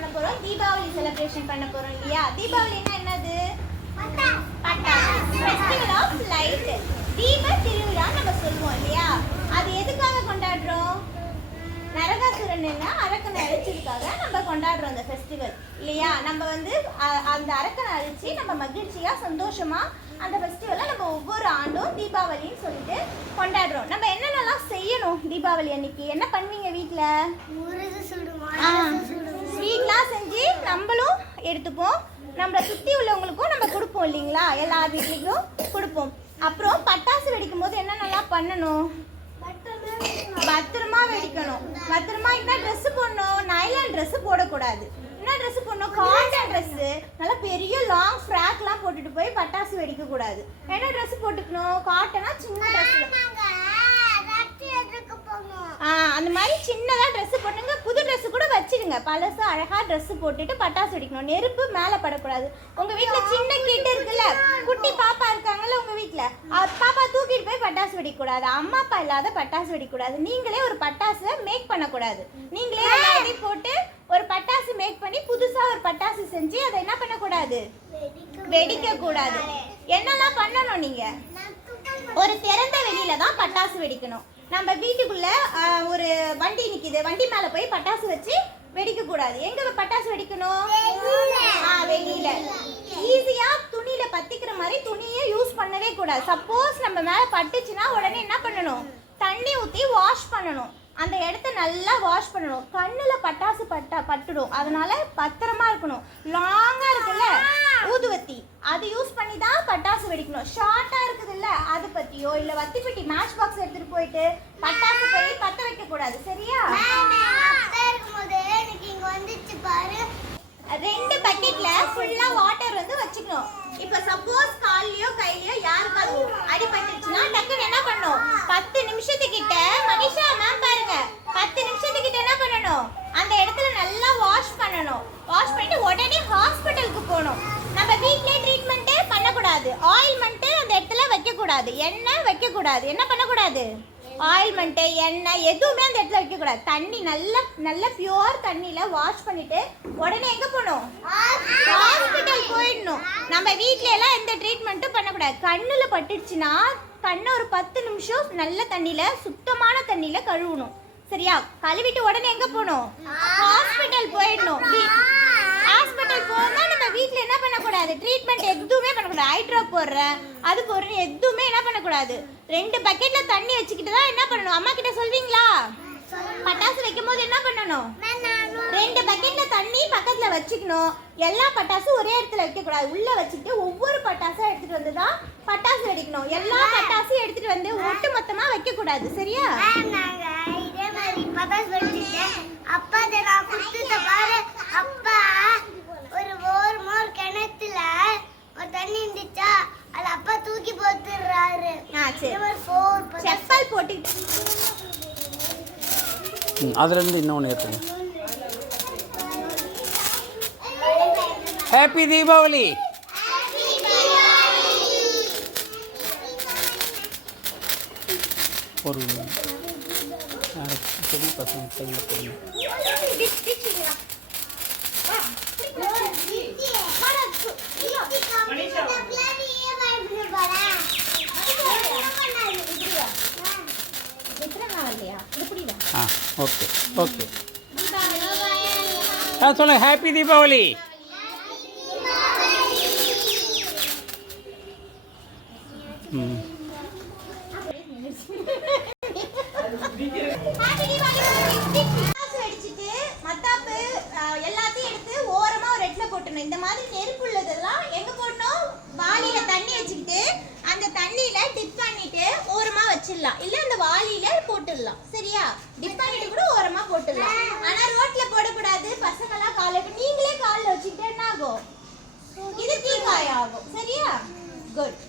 பண்ண போறோம்? தீபாவளி செலிப்ரேஷன் பண்ண போறோம் இல்லையா? தீபாவளினா என்னது? பட்டாசு. Festival of light. தீப திருவிழா நம்ம சொல்லுவோம் இல்லையா? அது எதுக்காக கொண்டாடுறோம்? நரகாசுரன் அரக்கனை அழிச்சதுக்காக நம்ம கொண்டாடுறோம் அந்த ஃபெஸ்டிவல் இல்லையா? நம்ம வந்து அந்த அரக்கனை அழிச்சு நம்ம மகிழ்ச்சியா சந்தோஷமா அந்த ஃபெஸ்டிவலை நம்ம ஒவ்வொரு ஆண்டும் தீபாவளின்னு சொல்லிட்டு கொண்டாடுறோம். நம்ம என்னென்னலாம் செய்யணும் தீபாவளி அன்னைக்கு? என்ன பண்ணுவீங்க வீட்டில்? ஸ்வீட்லாம் செஞ்சு நம்மளும் எடுத்துப்போம், நம்மளை சுற்றி உள்ளவங்களுக்கும் நம்ம கொடுப்போம் இல்லைங்களா? எல்லார் வீட்லேயும் கொடுப்போம். அப்புறம் பட்டாசு வெடிக்கும் போது என்னென்னலாம் பண்ணணும்? பத்திரமா வெடிக்கணும். பத்திரமா என்ன ட்ரெஸ் போடணும்? நைலான் ட்ரெஸ் போடக்கூடாது. என்ன ட்ரெஸ் போடணும்? Cotton dress. நல்லா பெரிய லாங் ஃப்ராக்லாம் போட்டுட்டு போய் பட்டாசு வெடிக்க கூடாது. என்ன ட்ரெஸ் போட்டுக்கணும்? காட்டனா சின்ன ட்ரெஸ். அந்த மாதிரி சின்னதாக ட்ரெஸ் போட்டுங்க. புது ட்ரெஸ் கூட வச்சிடுங்க. பழசு அழகாக ட்ரெஸ் போட்டுட்டு பட்டாசு வெடிக்கணும். நெருப்பு மேலே படக்கூடாது. உங்கள் வீட்டில் சின்ன கிட்ட இருக்குல்ல, குட்டி பாப்பா இருக்காங்கல்ல உங்கள் வீட்டில், பாப்பா தூக்கிட்டு போய் பட்டாசு வெடிக்கக்கூடாது. அம்மா அப்பா இல்லாத பட்டாசு வெடிக்கக்கூடாது. நீங்களே ஒரு பட்டாசை மேக் பண்ணக்கூடாது. நீங்களே எல்லாத்தையும் போட்டு ஒரு பட்டாசு மேக் பண்ணி புதுசாக ஒரு பட்டாசு செஞ்சு அதை என்ன பண்ணக்கூடாது? வெடிக்கக்கூடாது. என்னெல்லாம் பண்ணணும்? நீங்கள் ஒரு திறந்த வெளியில தான் பட்டாசு வெடிக்கணும். நம்ம வீட்டுக்குள்ள ஒரு வண்டி நிக்குது, வண்டி மேல போய் பட்டாசு வச்சு வெடிக்க கூடாது. எங்க பட்டாசு வெடிக்கணும்? வெளியில. ஈஸியா துணியில பத்திக்கிற மாதிரி துணியை யூஸ் பண்ணவே கூடாது. சப்போஸ் நம்ம மேல பட்டுச்சுன்னா உடனே என்ன பண்ணணும்? தண்ணி ஊற்றி வாஷ் பண்ணணும். அந்த இடத்த நல்லா வாஷ் பண்ணணும். கண்ணில் பட்டாசு பட்டுடும். அதனால பத்திரமா இருக்கணும். லாங்காக இருக்குல்ல ஊதுவத்தி, அது யூஸ் பண்ணி தான் பட்டாசு வெடிக்கணும். ஷார்ட்டாக இருக்குது இல்லை, அது பற்றியோ இல்லை வத்திப்பெட்டி மேட்ச் பாக்ஸ் எடுத்துகிட்டு போயிட்டு பட்டாசு போய் பற்ற வைக்கக்கூடாது. சரியா? 2 பக்கெட்ல ஃபுல்லா வாட்டர் வந்து வச்சுக்கணும். இப்போ சப்போஸ் கால்லையோ கையிலையோ யாருக்காவது அடிபட்டுச்சுன்னா டக்குன்னு என்ன பண்ணணும்? 10 நிமிஷத்துக்கிட்ட மனிஷா மேம் பாருங்க, 10 நிமிஷத்துக்கிட்ட என்ன பண்ணணும்? அந்த இடத்துல நல்லா வாஷ் பண்ணணும். வாஷ் பண்ணிட்டு உடனே ஹாஸ்பிட்டலுக்கு போகணும். நம்ம வீட்லயே ட்ரீட்மெண்ட்டே பண்ணக்கூடாது. ஆயில்மெண்ட்டு அந்த இடத்துல வைக்கக்கூடாது. எண்ணெய் வைக்கக்கூடாது. என்ன பண்ணக்கூடாது? ஆயில்மெண்ட்டு எண்ணெய் எதுவுமே அந்த இடத்துல வைக்கக்கூடாது. தண்ணி நல்ல பியூர் தண்ணியில் வாஷ் பண்ணிட்டு உடனே எங்கே போகணும்? ஹாஸ்பிட்டல் போயிடணும். நம்ம வீட்டில எல்லாம் எந்த ட்ரீட்மெண்ட்டும் பண்ணக்கூடாது. கண்ணில் பட்டுடுச்சுன்னா கண்ணை ஒரு 10 நிமிஷம் நல்ல தண்ணியில் சுத்தமான தண்ணியில் கழுவணும். சரியா? கழுவிட்டு உடனே எங்கே போகணும்? ஹாஸ்பிட்டல் போயிடணும். ஹாஸ்பிட்டல் போனால் நம்ம வீட்டில் என்ன பண்ணக்கூடாது? ட்ரீட்மெண்ட் எதுவுமே பண்ணக்கூடாது. ஐ ட்ராப் போடுறேன் அது போடுறேன் எதுவுமே என்ன பண்ணக்கூடாது. 2 பக்கெட்டில் தண்ணி வச்சுக்கிட்டு தான் என்ன பண்ணணும்? அம்மா கிட்ட சொல்வீங்களா? பட்டாசு வைக்கும் போது என்ன பண்ணணும்? 2 பக்கெட்ல தண்ணி பக்கத்தில் வச்சுக்கணும். எல்லா பட்டாசும் ஒரே இடத்துல வைக்கக்கூடாது. உள்ளே வச்சுட்டு ஒவ்வொரு பட்டாசாக எடுத்துகிட்டு வந்து தான் பட்டாசு வெடிக்கணும். எல்லா பட்டாசும் எடுத்துகிட்டு வந்து ஒட்டு மொத்தமாக வைக்கக்கூடாது. சரியா? அப்பா நான் குடுத்த பாரு, அப்பா ஒரு மோர் கிணத்துல ஒரு தண்ணி இருந்துச்சா, அது அப்பா தூக்கி போட்டுறாரு. செப்பல் போட்டு அதுல இருந்து இன்னொன்று ஏற்றுங்க. ஹாப்பி தீபாவளி. ஒரு பெரிய பசங்க கையில் போடுங்க. ஓகே ஓகே சொல்லுங்க. ஹாப்பி தீபாவளி. எல்லாத்தையும் எடுத்து ஓரமா ஒரு இடத்துல போட்டணும். இந்த மாதிரி நெருப்பு உள்ளதெல்லாம் எங்க போடணும்? வாளியில தண்ணி வச்சுக்கிட்டு அந்த தண்ணியில டிப் பண்ணிட்டு ஓரமா வச்சிடலாம். இல்ல அந்த வாளியில போட்டுடலாம். சரியா? டிப் பண்ணிட்டு கூட ஓரமா போட்டுடலாம். ஆனா ரோட்ல போடக்கூடாது. பசங்க எல்லாம் காலையில நீங்களே காலில் வச்சுக்கிட்டு என்ன ஆகும்? இது தீக்காயம் ஆகும். சரியா? குட்.